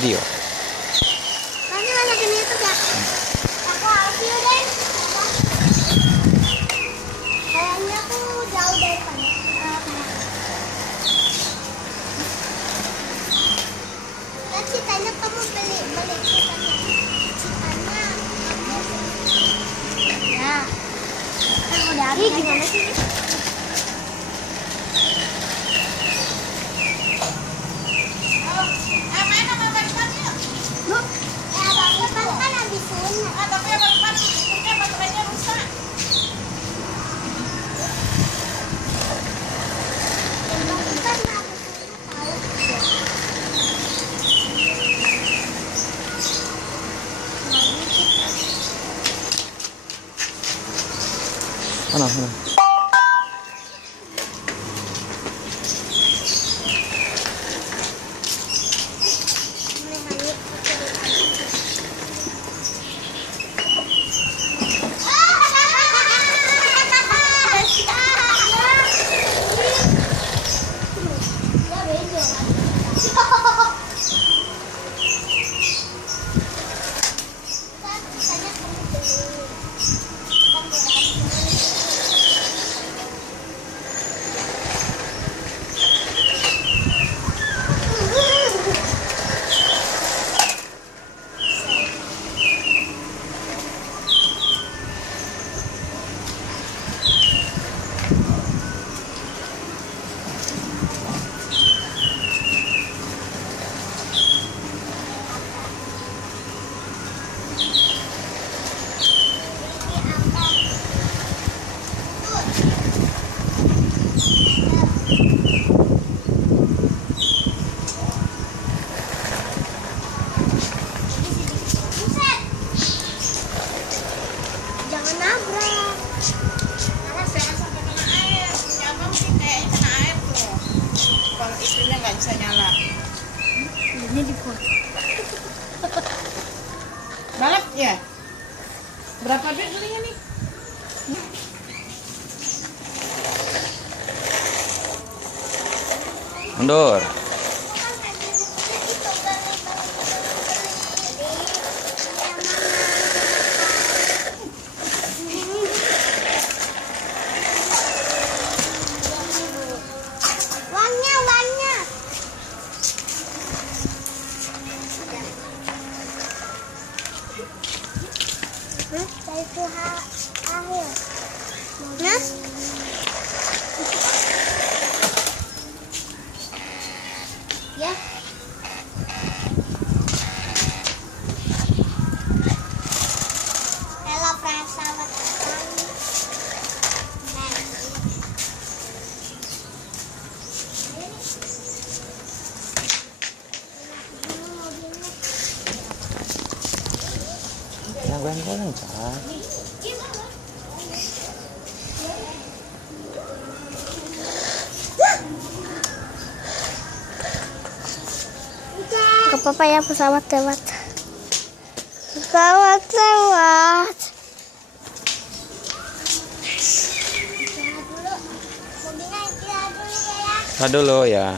video. Nanti masukin YouTube ya. Aku audio deh. Kayaknya aku jauh dari kamera. Kan citanya kamu beli citanya. Ya. Kan udah habis. Gimana sih? Mana? Jangan nabrak. Awas jangan sampai kena air. Ya abang sih kayaknya kena air tuh. Kalau itunya nggak bisa nyala. Ini di foto. Banget ya? Berapa duit belinya nih? Mundur. Uangnya. Dari Tuhan akhir. Nah. Ya. Hello friends, selamat datang. Yang goyang-goyang, Cak. Gak apa-apa ya, pesawat lewat. Pesawat lewat. Istirahat dulu. Mobilnya istirahat dulu ya. Dulu ya.